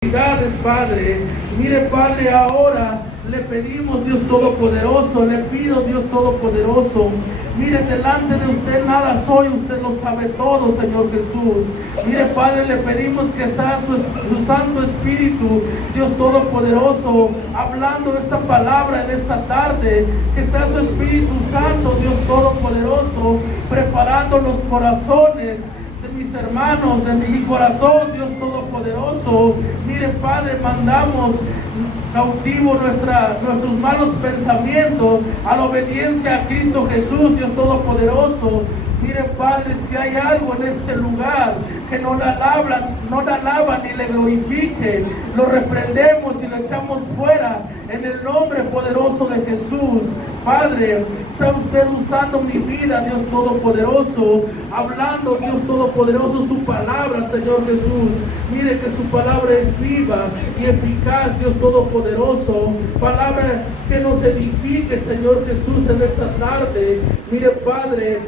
Padre. Mire, Padre, ahora le pedimos, Dios Todopoderoso, le pido, Dios Todopoderoso, mire, delante de usted nada soy, usted lo sabe todo, Señor Jesús. Mire, Padre, le pedimos que sea su Santo Espíritu, Dios Todopoderoso, hablando esta palabra en esta tarde, que sea su Espíritu Santo, Dios Todopoderoso, preparando los corazones de mis hermanos, de mi corazón, Dios Todopoderoso. Mire, Padre, mandamos cautivo nuestros malos pensamientos a la obediencia a Cristo Jesús, Dios Todopoderoso. Mire, Padre, si hay algo en este lugar que no la alaba ni le glorifique, lo reprendemos y lo echamos fuera en el nombre poderoso de Jesús. Padre, sea usted usando mi vida, Dios Todopoderoso, hablando, Dios Todopoderoso, su palabra, Señor Jesús. Mire que su palabra es viva y eficaz, Dios Todopoderoso. Palabra que nos edifique, Señor Jesús, en esta tarde. Mire, Padre,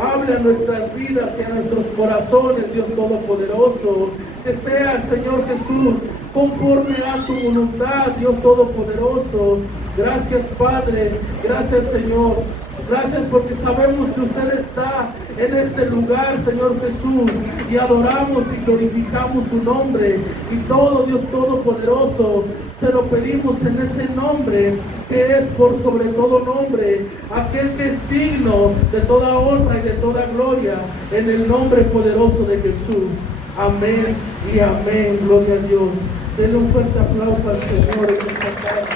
hable a nuestras vidas y a nuestros corazones, Dios Todopoderoso. Que sea, Señor Jesús, conforme a tu voluntad, Dios Todopoderoso. Gracias, Padre. Gracias, Señor. Gracias porque sabemos que usted está en este lugar, Señor Jesús, y adoramos y glorificamos su nombre. Y todo, Dios Todopoderoso, se lo pedimos en ese nombre que es por sobre todo nombre, aquel que es digno de toda honra y de toda gloria, en el nombre poderoso de Jesús. Amén y amén. Gloria a Dios. Denle un fuerte aplauso al Señor en esta tarde.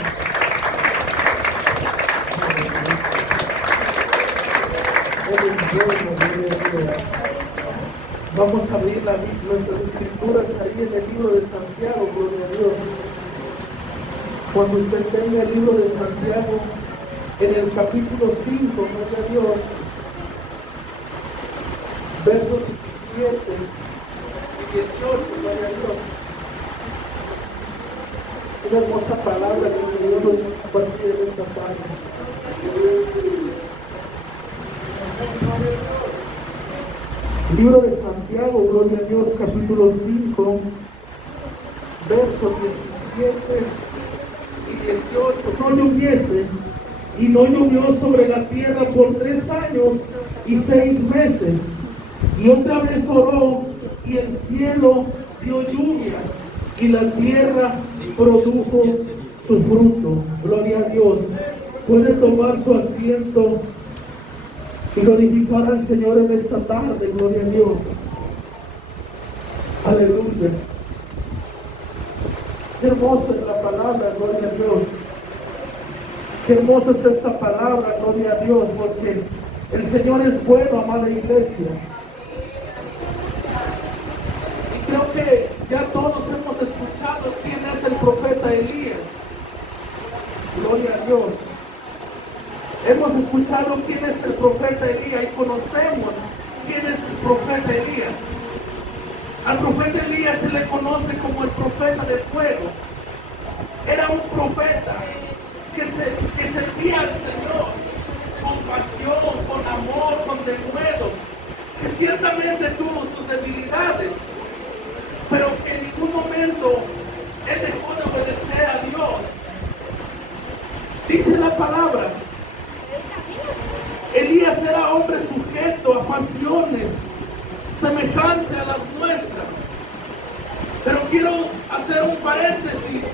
Vamos a abrir nuestras escrituras ahí en el libro de Santiago, gloria a Dios. Cuando usted tenga el libro de Santiago, en el capítulo 5, gloria a Dios, versos 17 y 18, gloria a Dios. Una hermosa palabra que el Señor nos compartió en esta página. Libro de Santiago, gloria a Dios, capítulo 5, versos 17 y 18. No lloviese, y no llovió sobre la tierra por 3 años y 6 meses. Y otra vez oró, y el cielo dio lluvia, y la tierra produjo su fruto. Gloria a Dios. Puede tomar su asiento y glorificar al Señor en esta tarde. Gloria a Dios. Aleluya. Qué hermosa es la palabra, gloria a Dios. Qué hermosa es esta palabra, gloria a Dios, porque el Señor es bueno, amada iglesia. Y creo que ya todos hemos escuchado quién es el profeta Elías. Gloria a Dios. Hemos escuchado quién es el profeta Elías y conocemos quién es el profeta Elías. Al profeta Elías se le conoce como el profeta de fuego. Era un profeta que servía al Señor con pasión, con amor, con denuedo, que ciertamente tuvo sus debilidades, pero que en ningún momento él dejó de obedecer a Dios. Dice la palabra, Elías era hombre sujeto a pasiones semejantes a las nuestras. Pero quiero hacer un paréntesis.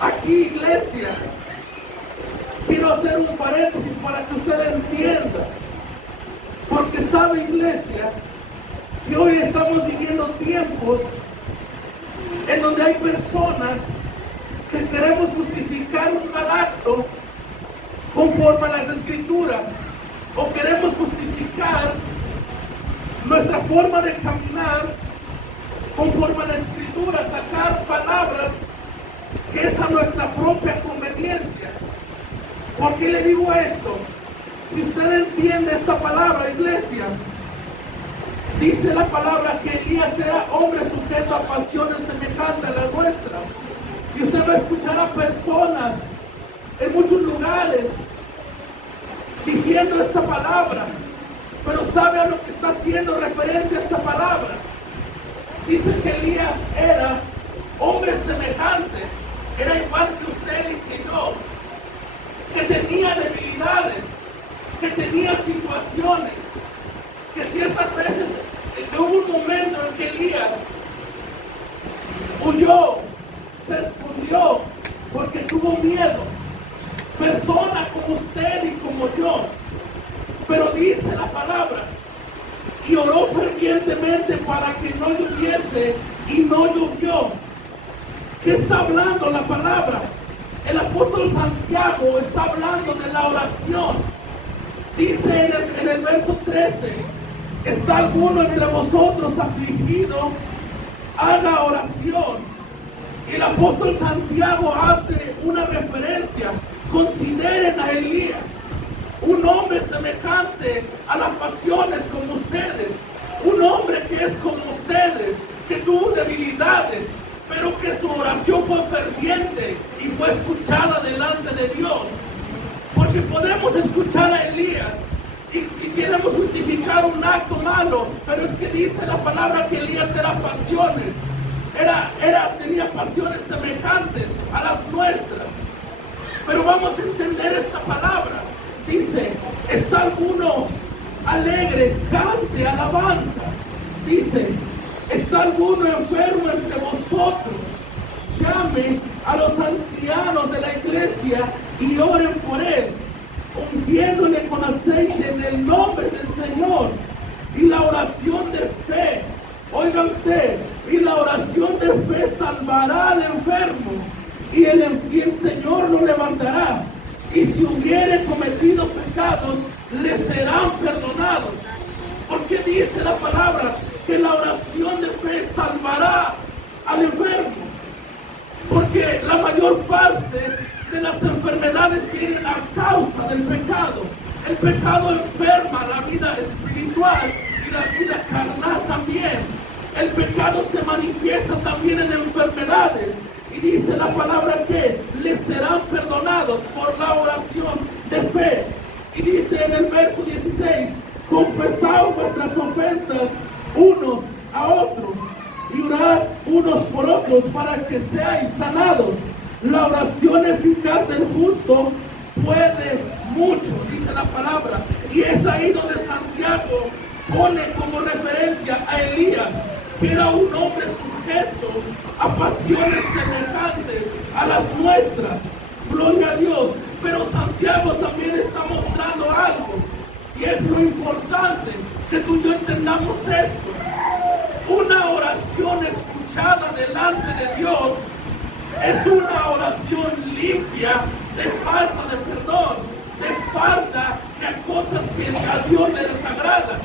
Aquí, iglesia, quiero hacer un paréntesis para que usted entienda. Porque sabe, iglesia, que hoy estamos viviendo tiempos en donde hay personas que queremos justificar un mal acto conforme a las escrituras, o queremos justificar nuestra forma de caminar conforme a la escritura, sacar palabras que es a nuestra propia conveniencia. ¿Por qué le digo esto? Si usted entiende esta palabra, iglesia, dice la palabra que Elías era hombre sujeto a pasiones semejantes a las nuestras. Y usted va a escuchar a personas en muchos lugares diciendo esta palabra, pero sabe a lo que está haciendo referencia a esta palabra. Dice que Elías era ocasiones que ciertas veces hubo un momento en que Elías huyó, se escondió porque tuvo miedo. Persona como usted y como yo. Pero dice la palabra, y oró fervientemente para que no lloviese, y no llovió. ¿Qué está hablando la palabra? El apóstol Santiago está hablando de la oración. Dice en el verso 13, ¿está alguno entre vosotros afligido? Haga oración. El apóstol Santiago hace una referencia. Consideren a Elías, un hombre semejante a las pasiones como ustedes, un hombre que es como ustedes, que tuvo debilidades, pero que su oración fue ferviente y fue escuchada delante de Dios. Porque podemos escuchar a Elías y queremos justificar un acto malo, pero es que dice la palabra que Elías era pasiones, tenía pasiones semejantes a las nuestras. Pero vamos a entender esta palabra. Dice, ¿está alguno alegre? Cante alabanzas. Dice, ¿está alguno enfermo entre vosotros? Llame a los ancianos de la iglesia y oren por él, ungiéndole con aceite en el nombre del Señor. Y la oración de fe, oiga usted, y la oración de fe salvará al enfermo, y el Señor lo levantará. Y si hubiere cometido pecados, le serán perdonados. Porque dice la palabra que la oración de fe salvará al enfermo. Porque la mayor parte de las enfermedades vienen a causa del pecado. El pecado enferma la vida espiritual y la vida carnal también. El pecado se manifiesta también en enfermedades. Y dice la palabra que les serán perdonados por la oración de fe. Y dice en el verso 16, confesaos vuestras ofensas unos a otros y orad unos por otros para que seáis sanados. La oración eficaz del justo puede mucho, dice la palabra. Y es ahí donde Santiago pone como referencia a Elías, que era un hombre sujeto a pasiones semejantes a las nuestras. Gloria a Dios. Pero Santiago también está mostrando algo, y es lo importante que tú y yo entendamos esto. Una oración escuchada delante de Dios es una oración limpia de falta de perdón, de falta de cosas que a Dios le desagrada.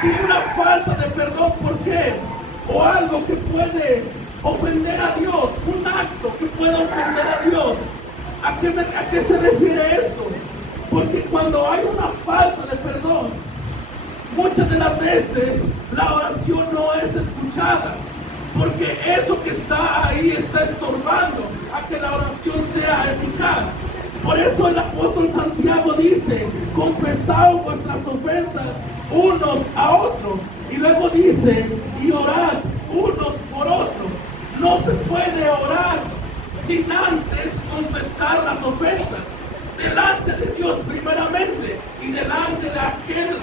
Si una falta de perdón, ¿por qué? O algo que puede ofender a Dios, un acto que puede ofender a Dios. ¿A qué se refiere esto? Porque cuando hay una falta de perdón, muchas de las veces la oración no es escuchada, porque eso que está ahí está estorbando a que la oración sea eficaz. Por eso el apóstol Santiago dice, confesaos vuestras ofensas unos a otros. Y luego dice, y orad unos por otros. No se puede orar sin antes confesar las ofensas delante de Dios primeramente y delante de aquel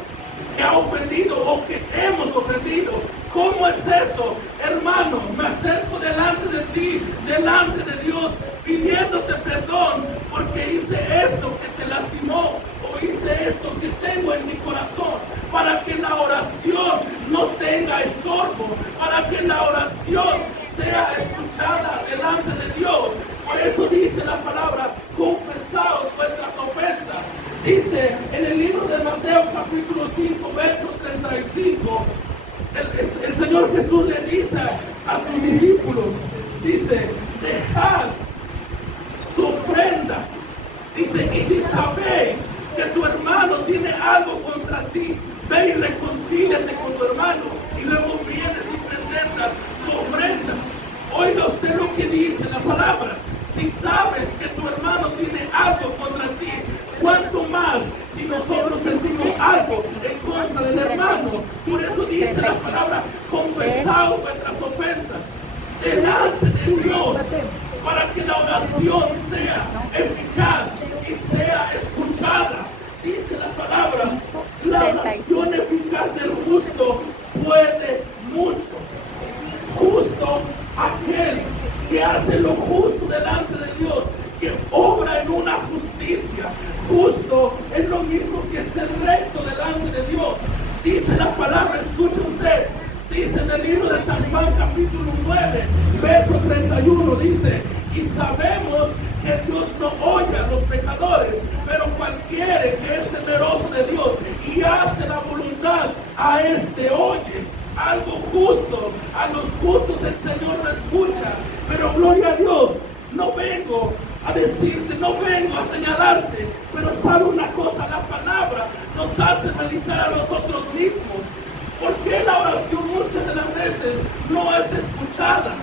que ha ofendido o que hemos ofendido. ¿Cómo es eso? Hermano, me acerco delante de ti, delante de Dios, pidiéndote perdón porque hice esto que te lastimó o hice esto que tengo en mi corazón, para que la oración no tenga estorbo, para que la oración sea escuchada delante de Dios. Por eso dice la palabra, confesaos vuestras ofensas. Dice en el libro de Mateo capítulo 5, verso 35, el Señor Jesús le dice a sus discípulos, dice, dejad su ofrenda. Dice, y si sabéis que tu hermano tiene algo contra ti, ve y reconcíliate con tu hermano, y luego vienes y presentas tu ofrenda. Oiga usted lo que dice la palabra. Si sabes que tu hermano tiene algo contra ti, ¿cuánto más si nosotros sentimos algo en contra del hermano? Por eso dice la palabra, confesaos vuestras ofensas delante de Dios, para que la oración sea eficaz y sea escuchada. Dice la palabra, La 35. oración eficaz del justo puede mucho. Justo aquel que hace lo justo delante de Dios, que obra en una justicia. Justo es lo mismo que ser recto delante de Dios. Dice la palabra, escuche usted, dice en el libro de San Juan capítulo 9, verso 31, dice: y sabemos que Dios no oye a los pecadores, pero cualquiera que es temeroso de Dios y hace la voluntad, a este oye. Algo justo, a los justos el Señor lo escucha. Pero gloria a Dios, no vengo a decirte, no vengo a señalarte, pero sabe una cosa, la palabra nos hace meditar a nosotros mismos. ¿Por qué la oración muchas de las veces no es escuchada?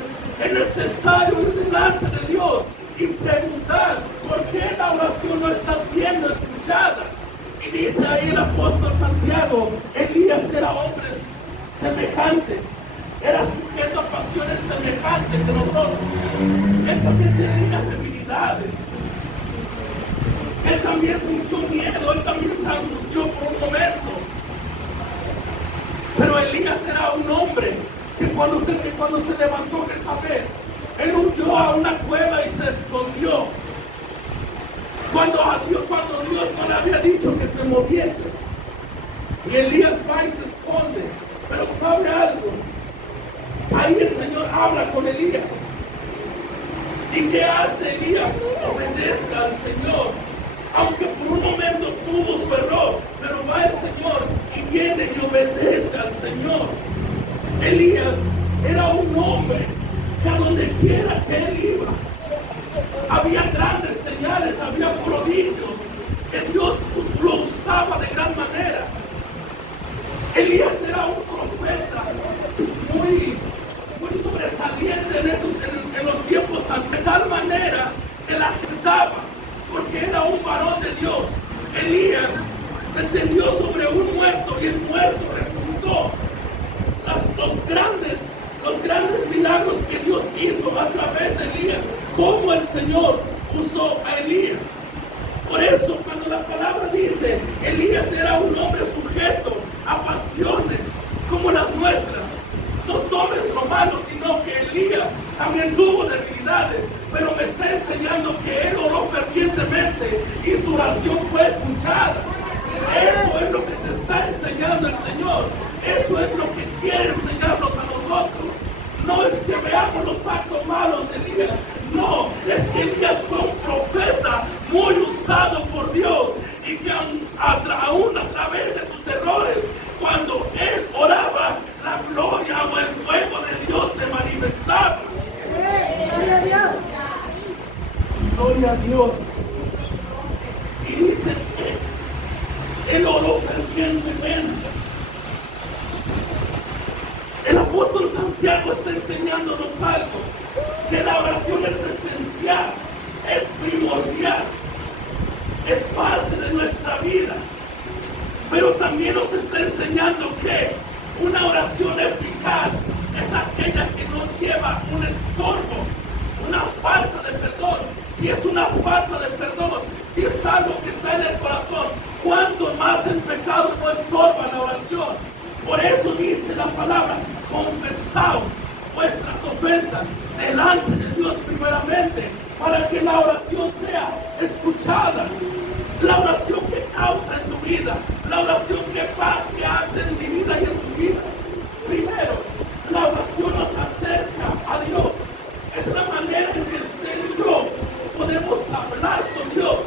Es necesario ir delante de Dios y preguntar por qué la oración no está siendo escuchada. Y dice ahí el apóstol Santiago: Elías era hombre semejante, era sujeto a pasiones semejantes que nosotros. Él también tenía debilidades, él también sintió miedo, él también se angustió por un momento. Pero Elías era un hombre que cuando se levantó Jezabel, él huyó a una cueva y se escondió. Cuando Dios no le había dicho que se moviese, y Elías va y se esconde. Pero ¿sabe algo? Ahí el Señor habla con Elías. ¿Y qué hace Elías? Obedece al Señor. Aunque por un momento tuvo su error, pero va el Señor y viene y obedece al Señor. Elías era un hombre que a donde quiera que él iba, había grandes señales, había prodigios, que Dios lo usaba de gran manera. Elías era un profeta muy sobresaliente en los tiempos antes, de tal manera que la agitaba, porque era un varón de Dios. Elías se tendió sobre un muerto y el muerto resucitó. Los grandes milagros que Dios hizo a través de Elías, como el Señor usó a Elías. Por eso cuando la palabra dice Elías era un hombre sujeto a pasiones como las nuestras, no tomes lo malo, sino que Elías también tuvo debilidades, pero me está enseñando que él oró fervientemente y su oración fue escuchada. Eso es lo que te está enseñando el Señor. Eso es lo que quiere enseñarnos a nosotros. No es que veamos los actos malos de Elías, no, es que Elías fue un profeta muy usado por Dios y que aún a través de sus errores, cuando él oraba, la gloria o el fuego de Dios se manifestaba. ¡Gloria a Dios! Gloria a Dios. Y dice que él oró fervientemente. El apóstol Santiago está enseñándonos algo, que la oración es esencial, es primordial, es parte de nuestra vida. Pero también nos está enseñando que una oración eficaz es aquella que no lleva un estorbo, una falta de perdón. Si es una falta de perdón, si es algo que está en el corazón, cuanto más el pecado no estorba la oración. Por eso dice la palabra: confesad vuestras ofensas delante de Dios primeramente, para que la oración sea escuchada. La oración que causa en tu vida, la oración que paz que hace en mi vida y en tu vida. Primero, la oración nos acerca a Dios. Es la manera en que usted y yo podemos hablar con Dios.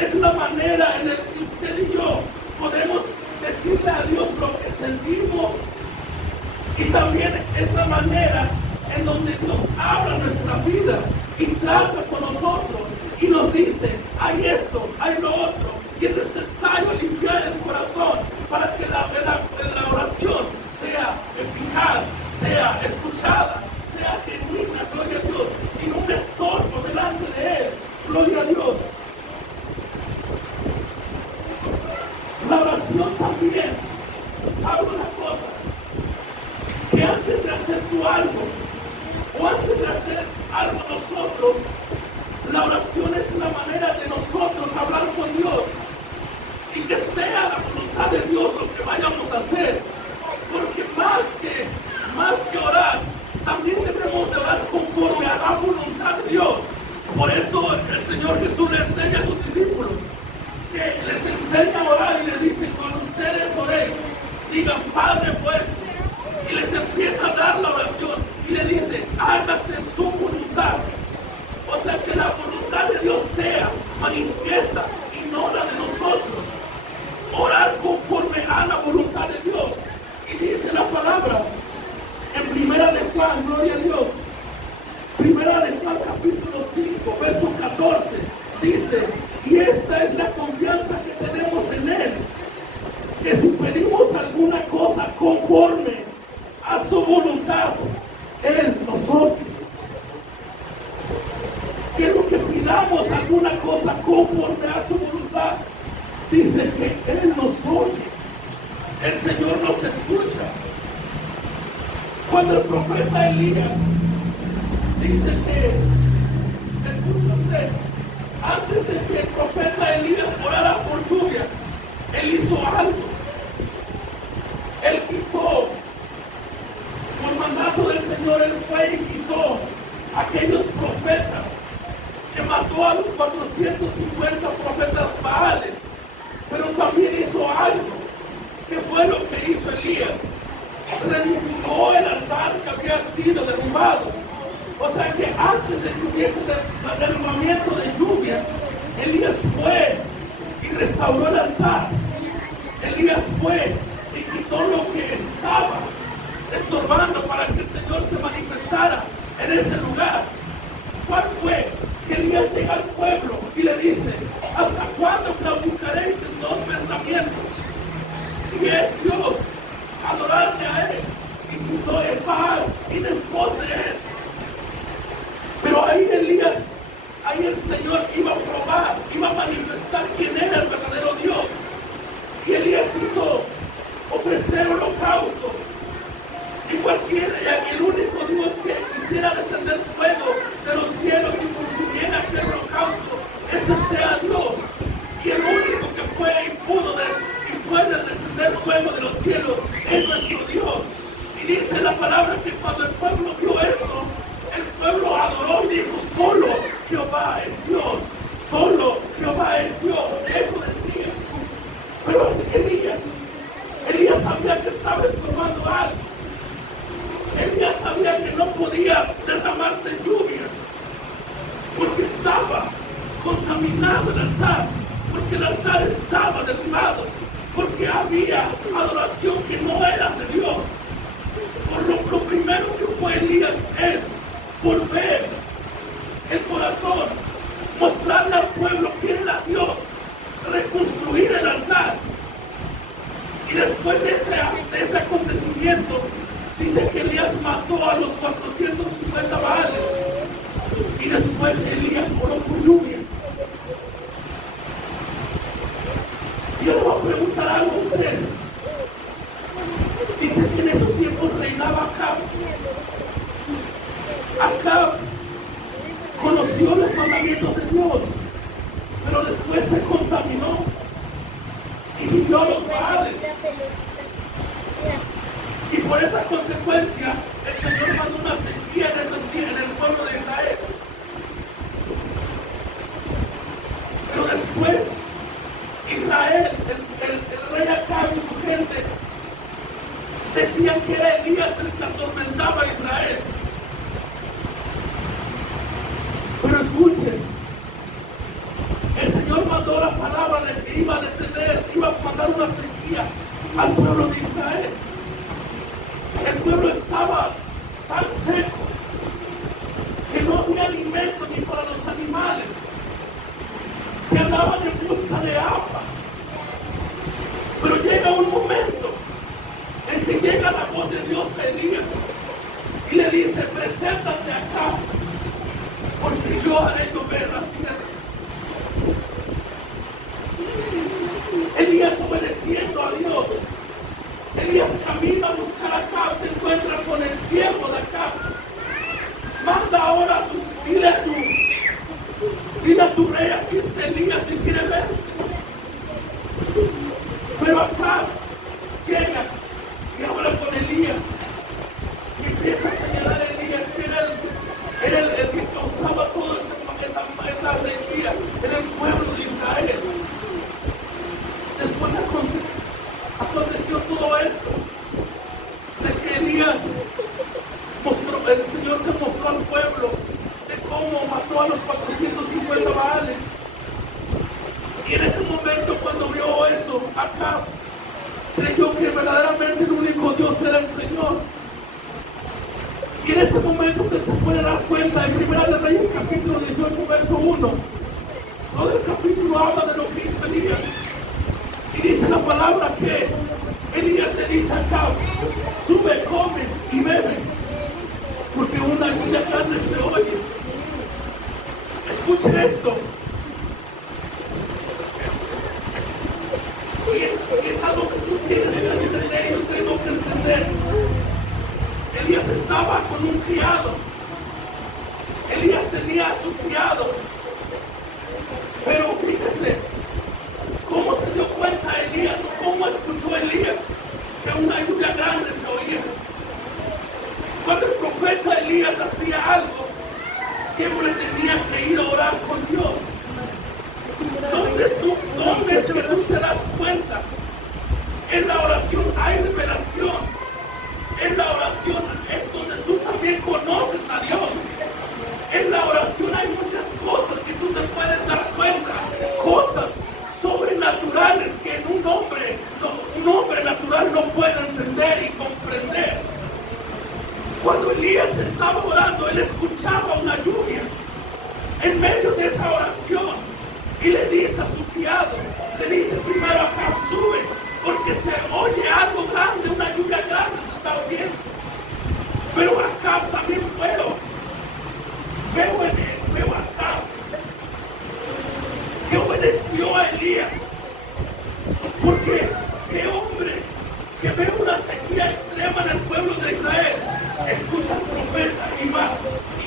Es la manera en la que usted y yo podemos decirle a Dios lo que sentimos. Y también es la manera en donde Dios habla nuestra vida y trata con nosotros y nos dice: hay esto, hay lo otro, y es necesario limpiar el corazón para que la oración sea eficaz, sea escuchada, sea genuina, gloria a Dios, sin un estorbo delante de Él, gloria a Dios. La oración también, ¿sabe una cosa? Que antes de hacer tú algo, o antes de hacer algo nosotros, la oración es una manera Por eso el Señor Jesús le enseña a sus discípulos, que les enseña a orar y les dice: cuando ustedes oren, digan Padre vuestro, y les empieza a dar la oración y le dice: hágase su voluntad. O sea, que la voluntad de Dios sea manifiesta y no la de nosotros. Orar conforme a la voluntad de Dios. Y dice la palabra en Primera de Juan, gloria a Dios, Primera de Juan capítulo 5 verso 14, dice: y esta es la confianza que tenemos en Él, que si pedimos alguna cosa conforme a su voluntad, Él nos oye. Que lo que pidamos alguna cosa conforme a su voluntad, dice que Él nos oye. El Señor nos escucha. Cuando el profeta Elías dice que, escucha usted, antes de que el profeta Elías orara por lluvia, él hizo algo. Él quitó, por mandato del Señor, él fue y quitó a aquellos profetas que mató a los 450 profetas Baales. Pero también hizo algo, que fue lo que hizo Elías: reedificó el altar que había sido derribado. O sea que antes de que hubiese el derrumbamiento de lluvia, Elías fue y restauró el altar. Elías fue y quitó lo que estaba estorbando para que el Señor se manifestara en ese lugar. ¿Cuál fue? Que Elías llega al pueblo y le dice: ¿hasta cuándo claudicaréis en dos pensamientos? Si es Dios, adorarle a Él, y si es Baal, ir en pos de Él. Pero ahí Elías, ahí el Señor iba a probar, iba a manifestar quién era el verdadero Dios. Y Elías hizo ofrecer holocausto. Y el único Dios que quisiera descender fuego de los cielos y consumiera aquel holocausto, ese sea Dios. Y el único que fue y puede descender fuego de los cielos es nuestro Dios. Y dice la palabra que cuando el pueblo vio eso, el pueblo adoró y dijo: solo Jehová es Dios, solo Jehová es Dios. Eso decía. Pero Elías sabía que estaba estorbando algo. Elías sabía que no podía derramarse lluvia, porque estaba contaminado el altar, porque el altar estaba derribado, porque había adoración que no era de Dios. Por lo primero que fue Elías es volver el corazón, mostrarle al pueblo quién era Dios, reconstruir el altar. Y después de ese acontecimiento, dice que Elías mató a los 450 Baales. Y después Elías oró por lluvia. Yo le voy a preguntar algo a usted. Dice que en esos tiempos reinaba Acab. Acab conoció los mandamientos de Dios, pero después se contaminó y siguió a los Baales. Y por esa consecuencia, el Señor mandó una sequía en esos días en el pueblo de Israel. Pero después, Israel, el rey Acab y su gente, decían que era Elías el que atormentaba a Israel. Pero escuchen, el Señor mandó la palabra de que iba a detener, iba a mandar una sequía al pueblo de Israel. El pueblo estaba tan seco que no había alimento ni para los animales, que andaban en busca de agua. Pero llega un momento en que llega la voz de Dios a Elías y le dice: preséntate acá, porque yo haré llover la tierra. Elías obedeciendo a Dios. Elías camina a buscar a Acab, se encuentra con el siervo de Acab. Manda ahora dile a tu rey: aquí está Elías si quiere ver. Pero Acab llega y habla con Elías y empieza a señalar a Elías que era el que causaba toda esa cómo mató a los 450 Baales. Y en ese momento, cuando vio eso, Acab creyó que verdaderamente el único Dios era el Señor. Y en ese momento usted se puede dar cuenta en 1 de Reyes capítulo 18 verso 1. Todo el capítulo habla de lo que hizo Elías. Y dice la palabra que Elías le dice a Acab: sube, come y bebe, porque una lluvia grande se oye. Escuche esto. Y es algo que tú tienes que entender, yo tengo que entender. Elías estaba con un criado. Elías tenía a su criado. Pero fíjese, ¿cómo se dio cuenta Elías o cómo escuchó Elías que una lluvia grande se oía? Cuando el profeta Elías hacía algo, siempre tenía que ir a orar con Dios. ¿Dónde es que tú te das cuenta? En la oración hay revelación. En la oración es donde tú también conoces a Dios. En la oración hay muchas cosas que tú te puedes dar cuenta. Cosas sobrenaturales que en un hombre natural no puede entender y comprender. Cuando Elías estaba orando, él escuchaba una lluvia. En medio de esa oración, y le dice a su criado, le dice primero a Acab: sube, porque se oye algo grande, una lluvia grande se está oyendo. Pero Acab también veo a Acab que obedeció a Elías. Porque qué hombre que ve una sequía extrema en el pueblo de Israel, escucha al profeta y va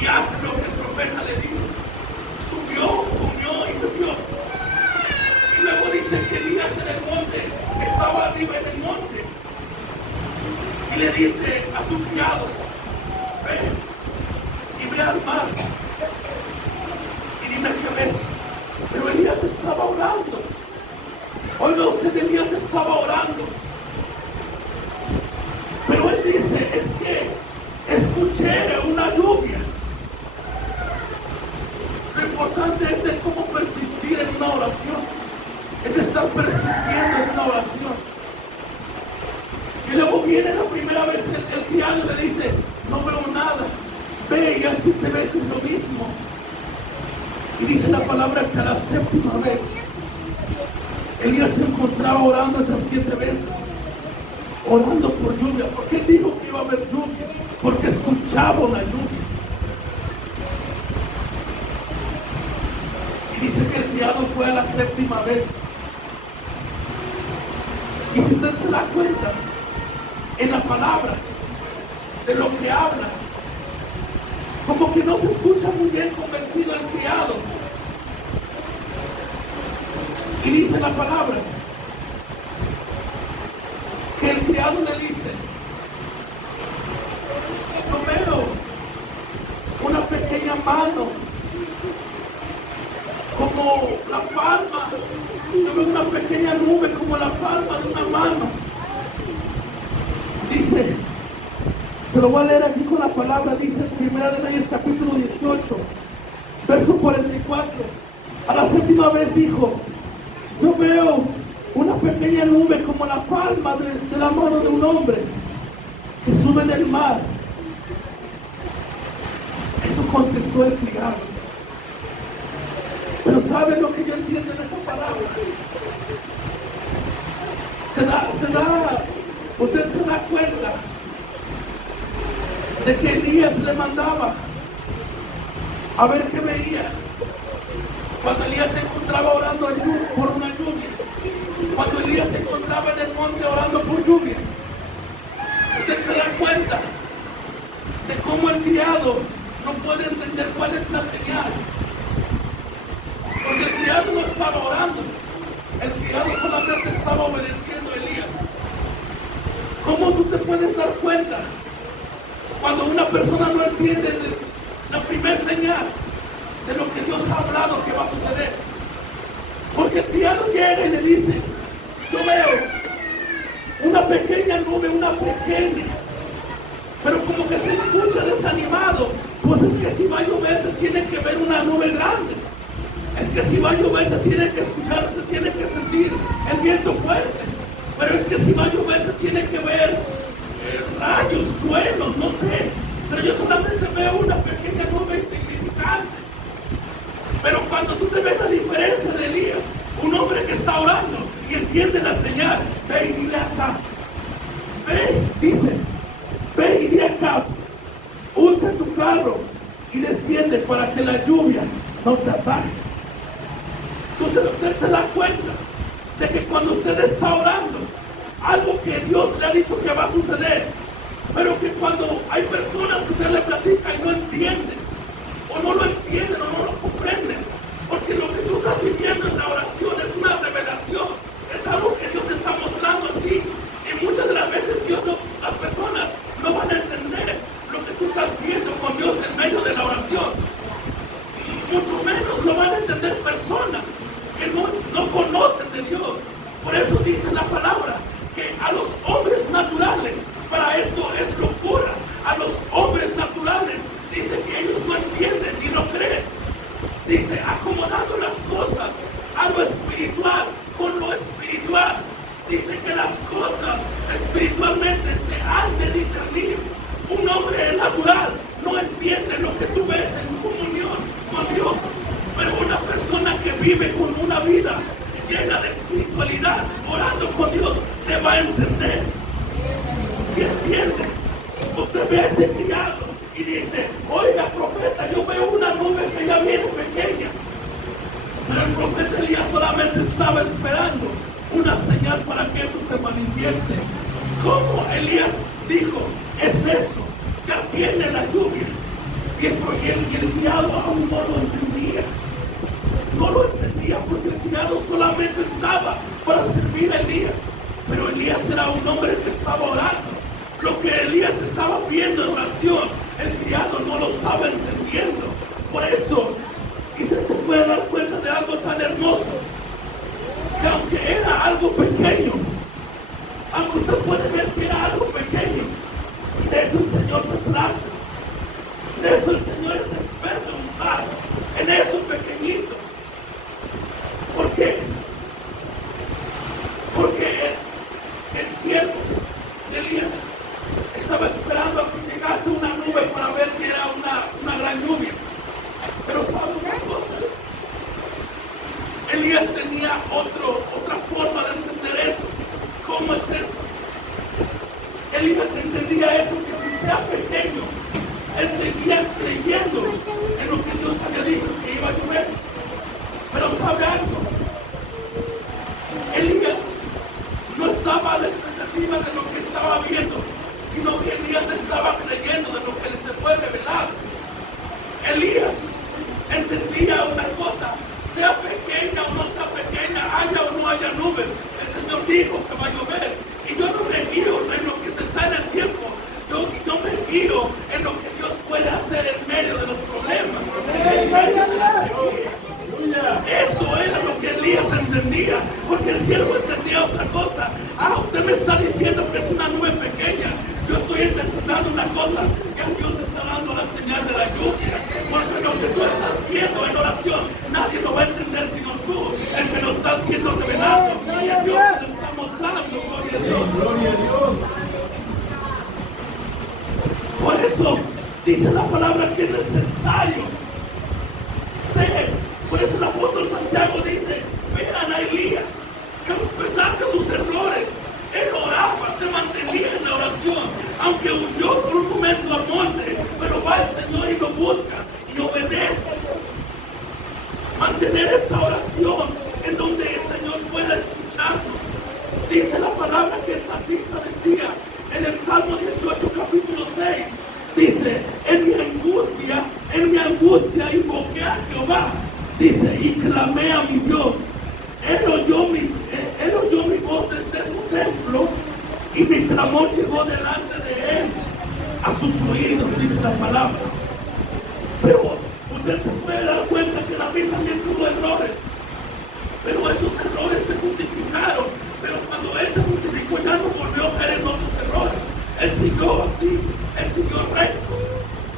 y hace lo que el profeta le dice. Subió, comió y bebió. Y luego dice que Elías en el monte, estaba arriba en el monte. Y le dice a su criado: ve y ve al mar y dime qué ves. Pero Elías estaba orando. Oiga usted, Elías estaba orando. Pero él dice: es que escuché una lluvia. Lo importante es de cómo persistir en una oración. Es de estar persistiendo en una oración. Y luego viene la primera vez el criado le dice: no veo nada. Ve y así te ves en lo mismo. Y dice la palabra que a la séptima vez Elías se encontraba orando esas 7 veces. Orando por lluvia. ¿Por qué dijo que iba a haber lluvia? Porque escuchaba una lluvia. Y dice que el criado fue a la 7ª vez. Y si usted se da cuenta, en la palabra, de lo que habla, como que no se escucha muy bien convencido el criado. Y dice la palabra, que el criado le dice: yo veo una pequeña mano, como la palma, yo veo una pequeña nube como la palma de una mano. Dice, se lo voy a leer aquí con la palabra, dice 1 de Reyes capítulo 18, verso 44. A la 7ª vez dijo: yo veo una pequeña nube como la palma de la mano de un hombre que sube del mar. Eso contestó el criado. Pero ¿sabe lo que yo entiendo en esa palabra? Usted se da cuenta de que Elías le mandaba a ver qué veía. Cuando Elías se encontraba orando por una lluvia, cuando Elías se encontraba en el monte orando por lluvia, usted se da cuenta de cómo el criado no puede entender cuál es la señal. Porque el criado no estaba orando, el criado solamente estaba obedeciendo a Elías. ¿Cómo tú te puedes dar cuenta cuando una persona no entiende la primera señal de lo que Dios ha hablado que va a suceder? Porque el criado llega y le dice: yo veo una pequeña nube, pero como que se escucha desanimado. Pues es que si va a llover se tiene que ver nube grande. Es que si va a llover se tiene que escuchar, se tiene que sentir el viento fuerte. Pero es que si va a llover se tiene que ver rayos, truenos, no sé. Pero yo solamente veo una pequeña nube insignificante. Pero cuando tú te ves la diferencia de Elías, un hombre que está orando y entiende la señal, ve y dile acá. Ve, dice, ve y dile acá. Usa tu carro y desciende para que la lluvia no te ataque. Entonces usted se da cuenta de que cuando usted está orando, algo que Dios le ha dicho que va a suceder, pero que cuando hay personas que usted le platica y no entienden, o no lo entienden o no lo comprenden, porque lo que tú estás viviendo en la oración es una revelación, es algo que Dios está mostrando a ti, y muchas de las veces las personas no van a entender lo que tú estás viendo con Dios en medio de la oración, mucho menos lo van a entender personas que no conocen de Dios. Por eso dice la palabra que a los hombres naturales para esto es locura. A los hombres naturales dice que ellos no entienden y no creen. Dice, acomodando las cosas a lo espiritual con lo espiritual. Dice que las cosas espiritualmente se han de discernir. Un hombre natural no entiende lo que tú ves en comunión con Dios. Pero una persona que vive con una vida llena de espiritualidad, orando con Dios, te va a entender. Si entiende, usted ve a ese criado y dice, oiga profeta, yo veo una nube que ya viene pequeña. Pero el profeta Elías solamente estaba esperando una señal para que eso se manifieste. ¿Cómo Elías dijo? Es eso, ya viene la lluvia. Y el criado aún no lo entendía. No lo entendía porque el criado solamente estaba para servir a Elías. Pero Elías era un hombre que estaba orando. Lo que Elías estaba viendo en oración, el criado no lo estaba entendiendo. Por eso, usted se puede dar cuenta de algo tan hermoso, que aunque era algo pequeño, aunque usted puede ver que era algo pequeño, de eso el Señor se place. De eso el Señor es experto en usar, en eso pequeñito. ¿Por qué? Porque el siervo de Elías estaba esperando a que llegase una nube para ver que era una gran lluvia. Pero ¿sabe una cosa? Elías tenía otra forma de entender eso. ¿Cómo es eso? Elías entendía eso, que si sea pequeño, él seguía creyendo en lo que Dios había dicho que iba a llover. Pero ¿sabe algo? Elías no estaba a la expectativa de lo que estaba viendo, sino que Elías estaba creyendo de lo que le se fue revelado. Elías entendía una cosa, sea pequeña o no sea pequeña, haya o no haya nubes, el Señor dijo que va a llover. Y yo no me guío en lo que se está en el tiempo, yo me guío en lo que Dios puede hacer en medio de los problemas, en medio de la sequía. Eso era lo que Elías entendía, porque el siervo entendía otra cosa. Usted me está diciendo que es una nube pequeña. Yo estoy interpretando una cosa, que Dios está dando la señal de la lluvia, porque lo que tú estás viendo en oración, nadie lo va a entender sino tú, el que lo está haciendo revelado, y el Dios que lo está mostrando. Gloria a Dios. Gloria a Dios. Por eso dice la palabra que es necesario ser. Por eso el apóstol Santiago dice, vean a Elías, que a pesar de sus errores, él oraba, se mantenía en la oración, aunque huyó por un momento al monte, pero va al Señor y lo busca y obedece. Mantener esta oración en donde el Señor pueda escucharnos. Dice la palabra que el salmista decía en el Salmo 18, capítulo 6, dice, en mi angustia invoqué a Jehová. Dice, y clamé a mi Dios. Él oyó mi voz desde su templo y mi clamor llegó delante de él, a sus oídos, dice la palabra. Pero usted se puede dar cuenta que David también tuvo errores. Pero esos errores se justificaron. Pero cuando él se justificó ya no volvió a caer en otros errores. Él siguió así, él siguió recto.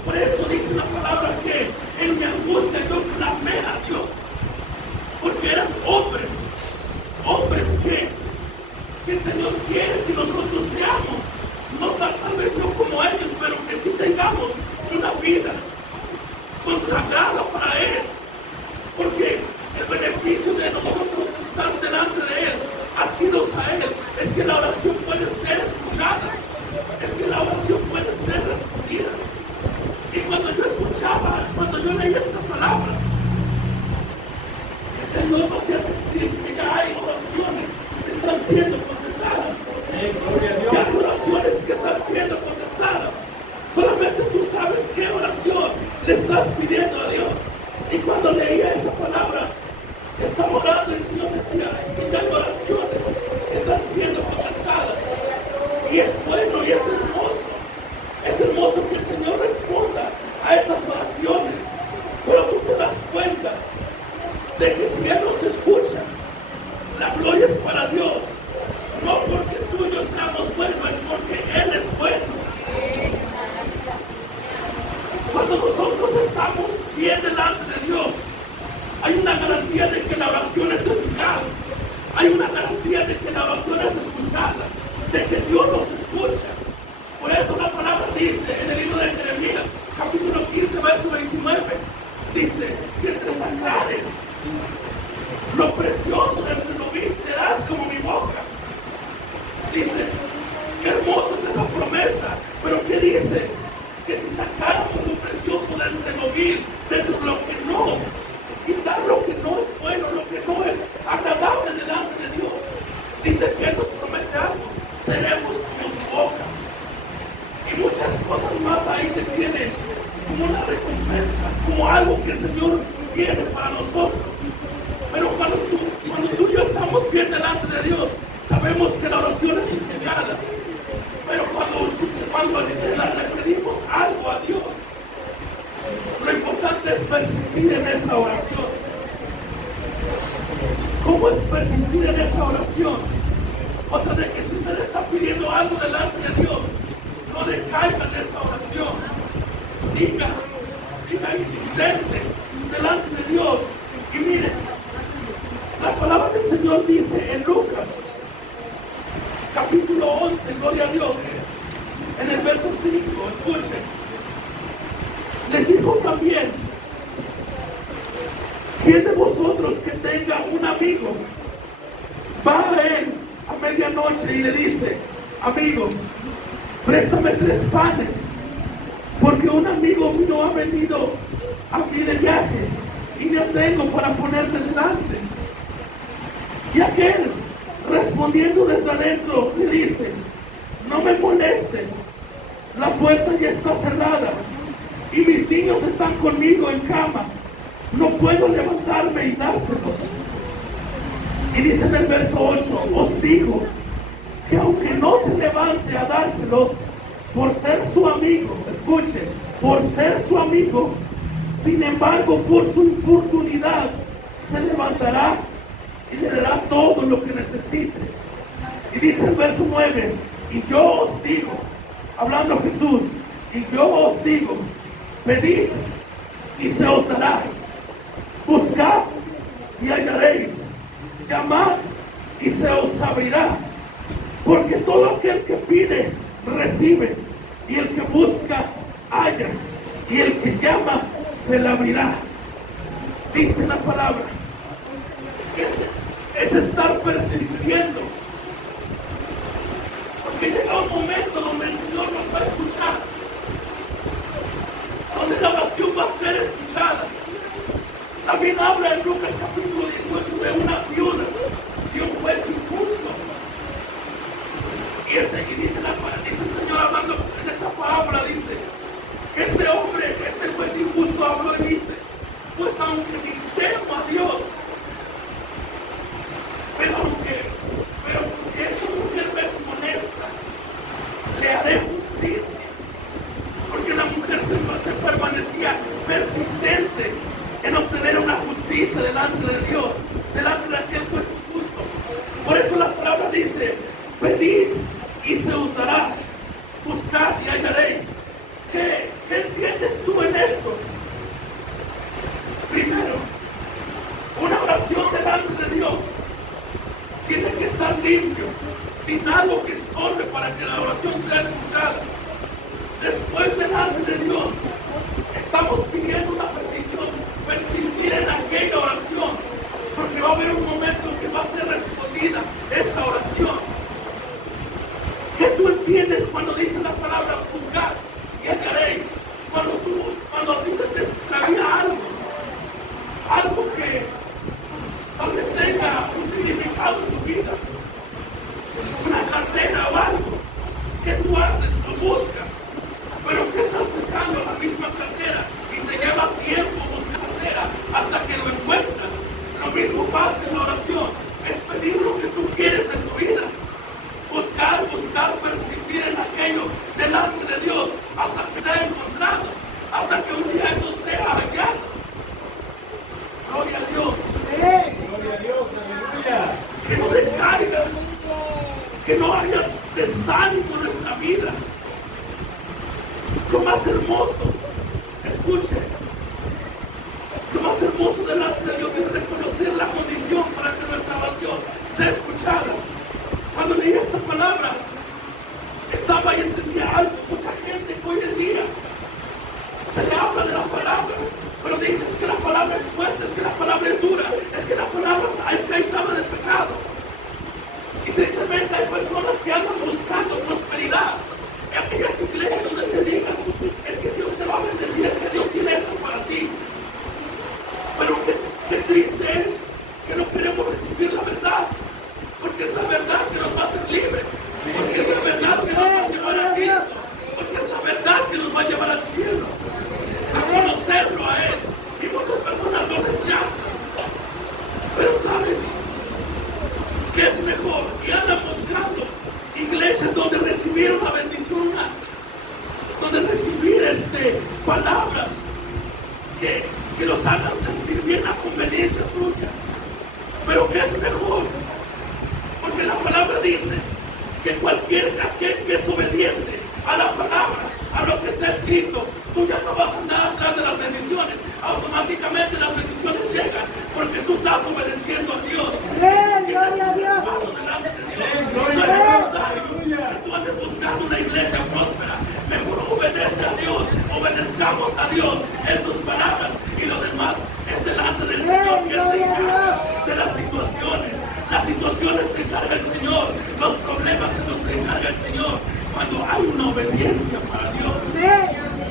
Por eso dice la palabra que en mi angustia yo clamé para Él. Porque el beneficio de nosotros estar delante de Él, asidos a Él, es que la oración puede ser escuchada, es que la oración puede ser respondida. Y cuando yo escuchaba, cuando yo leía esta palabra, el Señor nos hacía sentir que ya hay oraciones que están siendo contestadas. Ya hay oraciones que están siendo contestadas. Solamente tú sabes qué oración le estás pidiendo a Dios. Y cuando leía esta palabra, estaba orando y el Señor decía, es que ya hay oraciones que están siendo contestadas. Y es bueno y es hermoso. Es hermoso que el Señor responda a esas oraciones. Pero tú te das cuenta de que si Él nos escucha, la gloria es para Dios. No porque tú y yo seamos buenos, es porque Él es bueno. Cuando nosotros estamos bien delante de Dios, hay una garantía de que la oración es eficaz. Hay una garantía de que la oración es escuchada, de que Dios nos escucha. Por eso la palabra dice en el libro de Jeremías, capítulo 15, verso 29, dice, si entre sacares lo precioso del rubí, serás como mi boca. Dice, qué hermosa es esa promesa, pero ¿qué dice? Que si sacáramos lo precioso del rubí, de lo que no, quitar lo que no es bueno, lo que no es agradable delante de Dios, dice que Él nos promete algo, seremos como su boca. Y muchas cosas más ahí te tienen como una recompensa, como algo que el Señor tiene para nosotros. Pero cuando tú y yo estamos bien delante de Dios, sabemos que la oración es escuchada. Pero cuando le pedimos algo a Dios, lo importante es persistir en esa oración. ¿Cómo es persistir en esa oración? O sea, de que si usted está pidiendo algo delante de Dios, no decaiga de esa oración. Siga insistente delante de Dios. Y mire, la palabra del Señor dice en Lucas, capítulo 11, gloria a Dios, en el verso 5, escuchen. Les dijo también, ¿quién de vosotros que tenga un amigo va a él a medianoche y le dice, amigo, préstame 3 panes, porque un amigo mío ha venido a mí de viaje y no tengo para ponerme delante? Y aquel, respondiendo desde adentro, le dice, no me molestes, la puerta ya está cerrada y mis niños están conmigo en cama, no puedo levantarme y dártelos. Y dice en el verso 8, os digo que aunque no se levante a dárselos por ser su amigo, escuche, por ser su amigo, sin embargo por su importunidad se levantará y le dará todo lo que necesite. Y dice el verso 9, y yo os digo, hablando Jesús, y yo os digo, pedid y se os dará, buscad y hallaréis, llamad y se os abrirá, porque todo aquel que pide recibe, y el que busca halla, y el que llama se le abrirá. Dice la palabra, es estar persistiendo, porque llega un momento donde el Señor nos va a escuchar, donde la oración va a ser escuchada. También habla en Lucas capítulo 18 de una viuda y un juez injusto. Y dice el Señor hablando en esta parábola, dice que este hombre, este juez injusto habló y dice, pues aunque temo a Dios, pero porque esa mujer me es honesta, le haré justicia. Porque la mujer se permanecía persistente en obtener una justicia delante de Dios, delante de aquel juez justo. Por eso la palabra dice, pedid y se os dará, buscad y hallaréis. ¿Qué entiendes tú en esto? Primero, una oración delante de Dios tiene que estar limpio, sin algo que estorbe para que la oración sea escuchada. Después delante de Dios estamos pidiendo una petición Porque va a haber un momento en que va a ser respondida esa oración. ¿Qué tú entiendes cuando dice la palabra buscar y hallaréis? Cuando dice te extravía algo que tal vez tenga un significado en tu vida, una cartera o algo que tú haces, lo buscas, pero que estás buscando la misma cartera y te lleva tiempo buscar cartera hasta que lo encuentras. Lo mismo pasa en la oración, es pedir lo que tú quieres en tu vida. Buscar, persistir en aquello delante de Dios hasta que sea encontrado, hasta que un día eso sea hallado. Gloria a Dios. Gloria a Dios, aleluya. Que no decaiga, que no haya desánimo en nuestra vida. Lo más hermoso, escuche, lo más hermoso delante de Dios es reconocer la condición para que nuestra oración sea escuchada. Cuando leí esta palabra, estaba y entendía algo. Mucha gente hoy en día se le habla de la palabra, pero dice es que la palabra es fuerte, es que la palabra es dura, es que la palabra es que ahí sabe del pecado. Y tristemente hay personas que andan buscando prosperidad en aquellas iglesias donde te digan es que Dios te va a bendecir, es que Dios tiene esto para ti. Pero qué triste es que no queremos recibir la verdad. Porque es la verdad que nos va a hacer libres. Porque es la verdad que nos va a llevar a Cristo. Porque es la verdad que nos va a llevar al cielo. A conocerlo a Él. Y muchas personas lo rechazan. Pero saben que es mejor. Y andan buscando iglesias donde recibir una bendición. Donde recibir palabras que los hagan sentir bien a conveniencia suya. Pero que es mejor. Porque la palabra dice que aquel que es obediente a la palabra, a lo que está escrito, tú ya no vas a andar atrás de las bendiciones. Automáticamente las bendiciones llegan porque tú estás obedeciendo a Dios. Gloria a Dios. Delante de Dios. No es necesario que tú andes buscando una iglesia próspera. Mejor obedece a Dios, obedezcamos a Dios en sus palabras y lo demás es delante del Señor que se encarga de las situaciones. Las situaciones se encarga el Señor, los problemas se los encarga el Señor cuando hay una obediencia para Dios.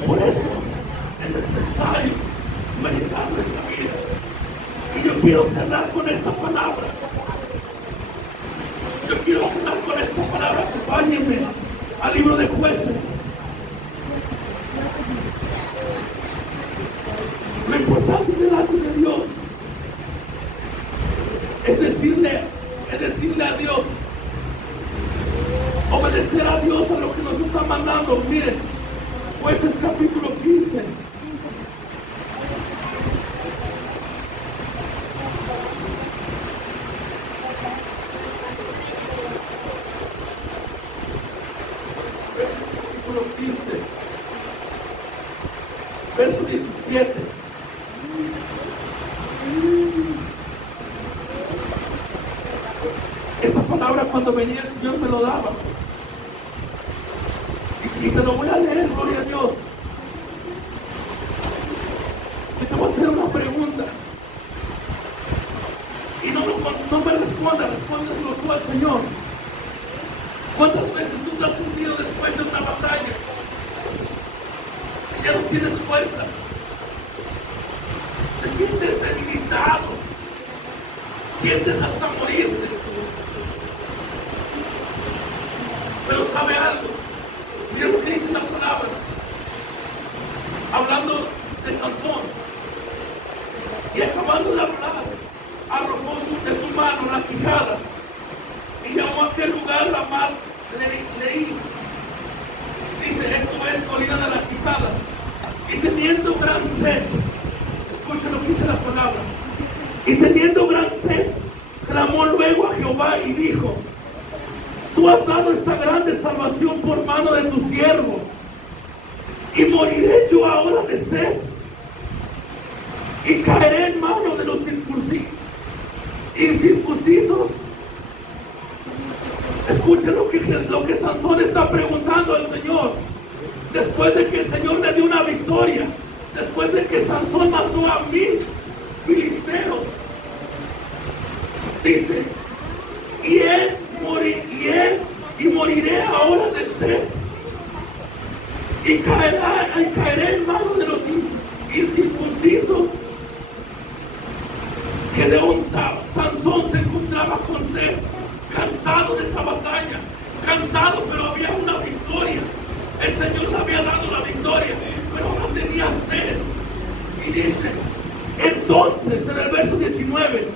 Por eso es necesario meditar nuestra vida. Y yo quiero cerrar con esta palabra. Acompáñenme al libro de Jueces. Lo importante delante de Dios es decirle a Dios, obedecer a Dios a lo que nos está mandando. Miren, Jueces capítulo 15. Jueces capítulo 15, verso 17. Esta palabra cuando venía el Señor me lo daba. Y te lo voy a leer, gloria a Dios. Y te voy a hacer una pregunta. Y no me respondas, respóndeselo tú al Señor. ¿Cuántas veces tú te has sentido después de una batalla? Que ya no tienes fuerzas. Te sientes debilitado. Sientes hasta morirte. Pero ¿sabe algo? Mira lo que dice la palabra. Hablando de Sansón. Y acabando de hablar, arrojó de su mano la quijada. Y llamó a aquel lugar la mar Leí. Dice, esto es colina de la quijada. Y teniendo gran sed, escucha lo que dice la palabra. Y teniendo gran sed, clamó luego a Jehová y dijo, tú has dado esta grande salvación por mano de tu siervo, y moriré yo ahora de sed, y caeré en manos de los incircuncisos. Escuchen lo que Sansón está preguntando al Señor, después de que el Señor le dio una victoria, después de que Sansón mató a 1000 filisteos. Dice, y moriré ahora de sed. Y caeré en manos de los incircuncisos. Gedeón, Sansón se encontraba con sed, cansado de esa batalla, cansado, pero había una victoria. El Señor le había dado la victoria, pero ahora tenía sed. Y dice, entonces, en el verso 19,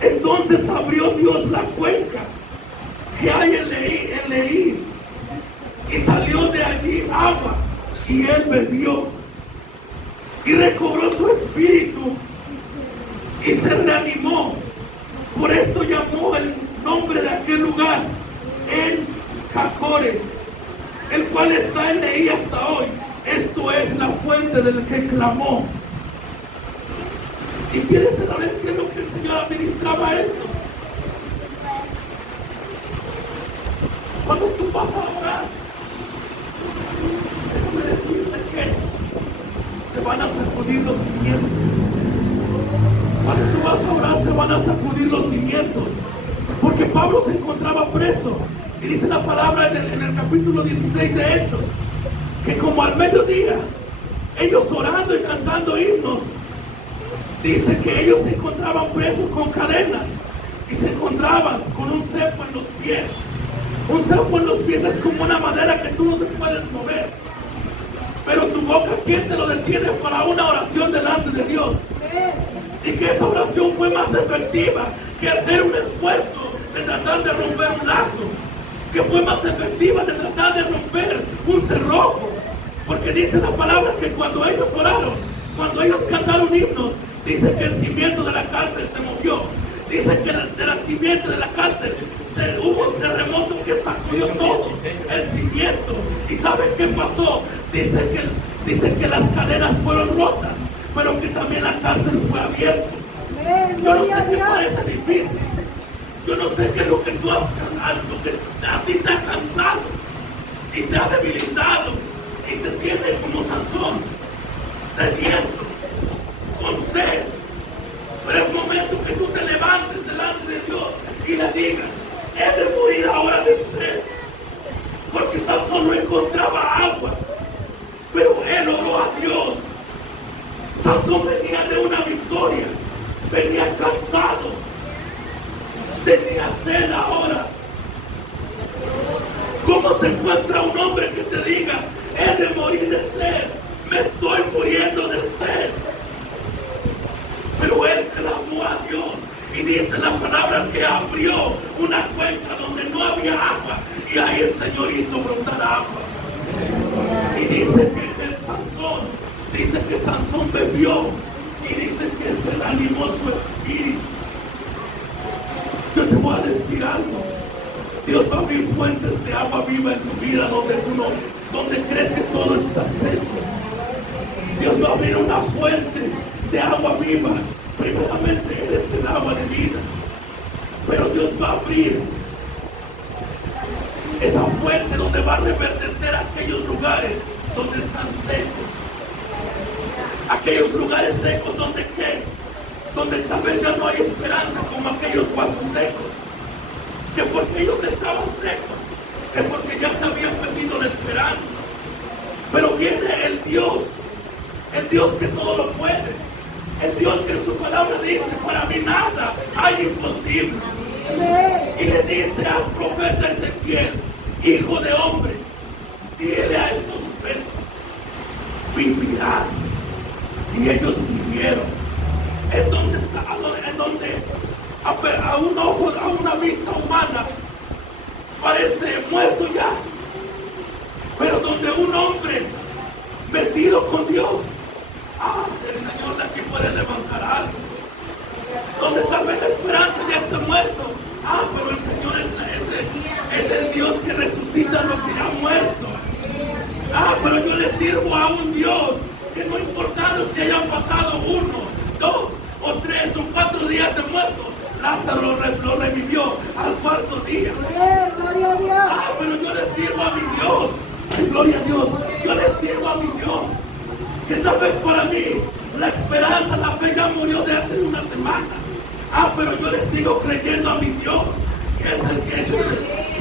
entonces abrió Dios la cuenca que hay en Leí, y salió de allí agua, y él bebió, y recobró su espíritu, y se reanimó. Por esto llamó el nombre de aquel lugar En Jacore, el cual está en Leí hasta hoy. Esto es la fuente del que clamó. ¿Y quieres saber qué es lo que el Señor administraba esto? Cuando tú vas a orar, déjame decirte que se van a sacudir los cimientos. Cuando tú vas a orar, se van a sacudir los cimientos. Porque Pablo se encontraba preso. Y dice la palabra en el capítulo 16 de Hechos, que como al mediodía, ellos orando y cantando himnos, dice que ellos se encontraban presos con cadenas y se encontraban con un cepo en los pies. Un cepo en los pies es como una madera que tú no te puedes mover. Pero tu boca, ¿quién te lo detiene para una oración delante de Dios? Y que esa oración fue más efectiva que hacer un esfuerzo de tratar de romper un lazo. Que fue más efectiva de tratar de romper un cerrojo. Porque dice la palabra que cuando ellos oraron, cuando ellos cantaron himnos, dice que el cimiento de la cárcel se movió. Dice que de la cimiento de la cárcel hubo un terremoto que sacudió todo el cimiento. ¿Y saben qué pasó? Dice que las cadenas fueron rotas, pero que también la cárcel fue abierta. Yo no sé qué parece difícil. Yo no sé qué es lo que tú has cansado, lo que a ti te ha cansado y te ha debilitado y te tiene como Sansón, sediento, con sed. Pero es momento que tú te levantes delante de Dios y le digas, he de morir ahora de sed. Porque Sansón no encontraba agua, pero él oró a Dios. Sansón venía de una victoria, venía cansado, tenía sed ahora. ¿Cómo se encuentra un hombre que te diga, he de morir de sed, me estoy muriendo de sed? Pero él clamó a Dios y dice la palabra que abrió una cuenca donde no había agua y ahí el Señor hizo brotar agua. Y dice que Sansón bebió y dice que se le animó su espíritu. Yo te voy a decir algo. Dios va a abrir fuentes de agua viva en tu vida donde crees que todo está seco. Dios va a abrir una fuente de agua viva. Primeramente eres el agua de vida, pero Dios va a abrir esa fuente donde va a reverdecer aquellos lugares donde están secos, aquellos lugares secos donde tal vez ya no hay esperanza, como aquellos pasos secos, que porque ellos estaban secos, que porque ya se habían perdido la esperanza. Pero viene el Dios que todo lo puede, el Dios que en su palabra dice, para mí nada hay imposible. Y le dice al profeta Ezequiel, hijo de hombre, dile a estos peces, vivirán. Y ellos vivieron. En donde a un ojo, a una vista humana, parece muerto ya. Pero donde un hombre metido con Dios, el Señor de aquí puede levantar algo. Donde tal vez la esperanza ya está muerto. Pero el Señor es el Dios que resucita lo que ha muerto. Pero yo le sirvo a un Dios que no importando si hayan pasado 1, 2 o 3 o 4 días de muerto, Lázaro lo revivió al 4º día. Gloria a Dios. Pero yo le sirvo a mi Dios. Gloria a Dios. Yo le sirvo a mi Dios. Que tal vez para mí la esperanza, la fe ya murió de hace una semana. Pero yo le sigo creyendo a mi Dios, que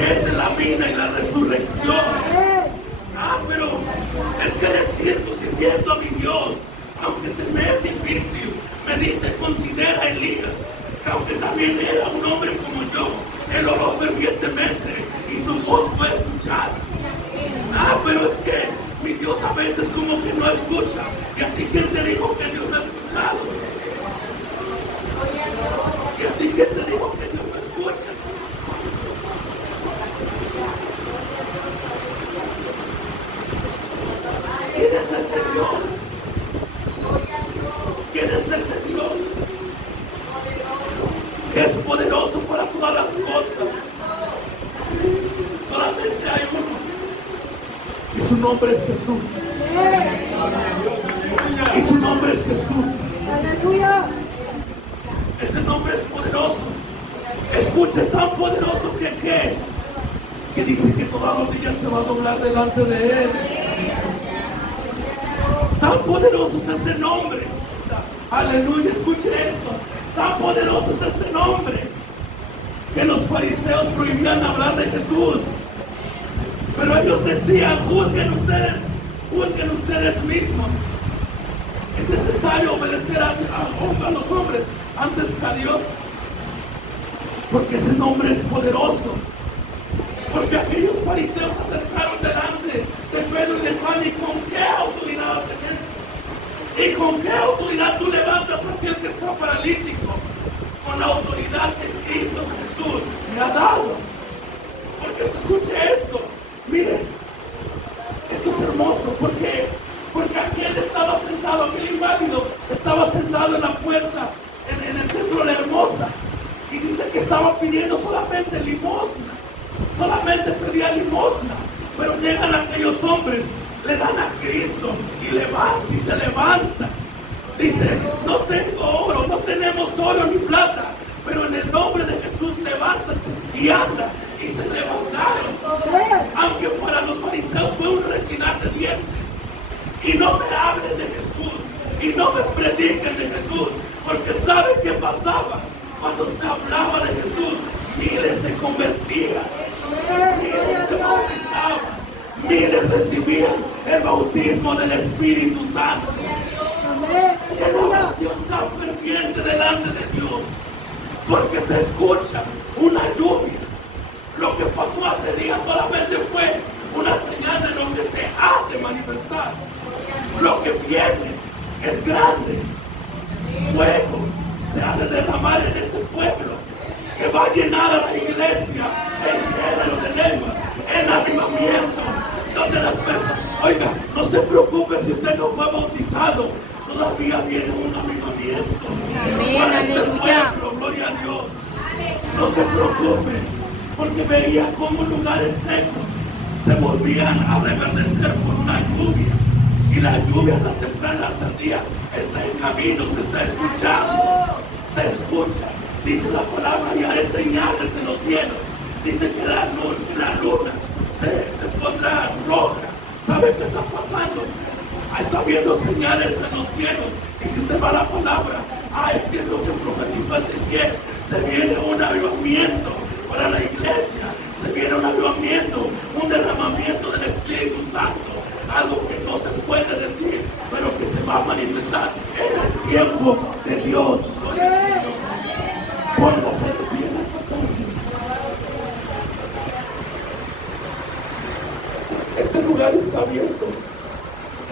es la vida y la resurrección. Pero es que le sigo sirviendo a mi Dios, aunque se me es difícil. Me dice, considera a Elías, que aunque también era un hombre como yo, él oró fervientemente y su voz fue escuchada. Pero es que mi Dios a veces como que no escucha. ¿Y a ti quién te dijo que Dios no ha escuchado? ¿Y a ti quién te dijo que Dios no escucha? ¿Quién es ese Dios? ¿Quién es ese Dios? Que es poderoso para todas las cosas. Solamente hay uno. Y su nombre es Jesús. Y su nombre es Jesús. Aleluya. Ese nombre es poderoso. Escuche, tan poderoso que dice que toda rodilla se va a doblar delante de él. Tan poderoso es ese nombre. Aleluya, escuche esto. Tan poderoso es este nombre que los fariseos prohibían hablar de Jesús. Pero ellos decían, juzguen ustedes mismos. Es necesario obedecer a los hombres antes que a Dios, porque ese nombre es poderoso. Porque aquellos fariseos se acercaron delante de Pedro y de Juan, y con qué autoridad hacen esto, y con qué autoridad tú levantas a aquel que está paralítico. Con la autoridad que Cristo Jesús me ha dado. Porque escuche esto, mire, esto es hermoso, porque aquel estaba sentado, aquel inválido estaba sentado en la puerta, en el templo de la Hermosa, y dice que estaba pidiendo solamente limosna, solamente pedía limosna. Pero llegan aquellos hombres, le dan a Cristo y se levanta. Dice, no tengo oro, no tenemos oro ni plata, pero en el nombre de Jesús levántate y anda. Y se levantaron. Aunque para los fariseos fue un rechinar de dientes. Y no me hablen de Jesús, y no me prediquen de Jesús, porque saben qué pasaba cuando se hablaba de Jesús. Miles se convertían, miles se bautizaban, miles recibían el bautismo del Espíritu Santo. Una oración tan ferviente delante de Dios, porque se escucha una lluvia. Lo que pasó hace días solamente fue una señal de lo que se ha de manifestar. Lo que viene es grande. Fuego se ha de derramar en este pueblo, que va a llenar a la iglesia en género de lengua, en avivamiento, donde las personas, oiga, no se preocupe si usted no fue bautizado, todavía viene un avivamiento. Para este pueblo, gloria a Dios. No se preocupe, porque veía cómo lugares secos se volvían a reverdecer por una lluvia. Y la lluvia tan temprana, tardía, está en camino, se está escuchando. Se escucha, dice la palabra, y haré señales en los cielos. Dice que la luna se pondrá roja. ¿Sabe qué está pasando? Está viendo señales en los cielos. Y si usted va a la palabra, es que lo que profetizó Ezequiel, se viene un avivamiento para la iglesia, se viene un avivamiento, un derramamiento del Espíritu Santo, algo que no se puede decir, pero que se va a manifestar en el tiempo de Dios.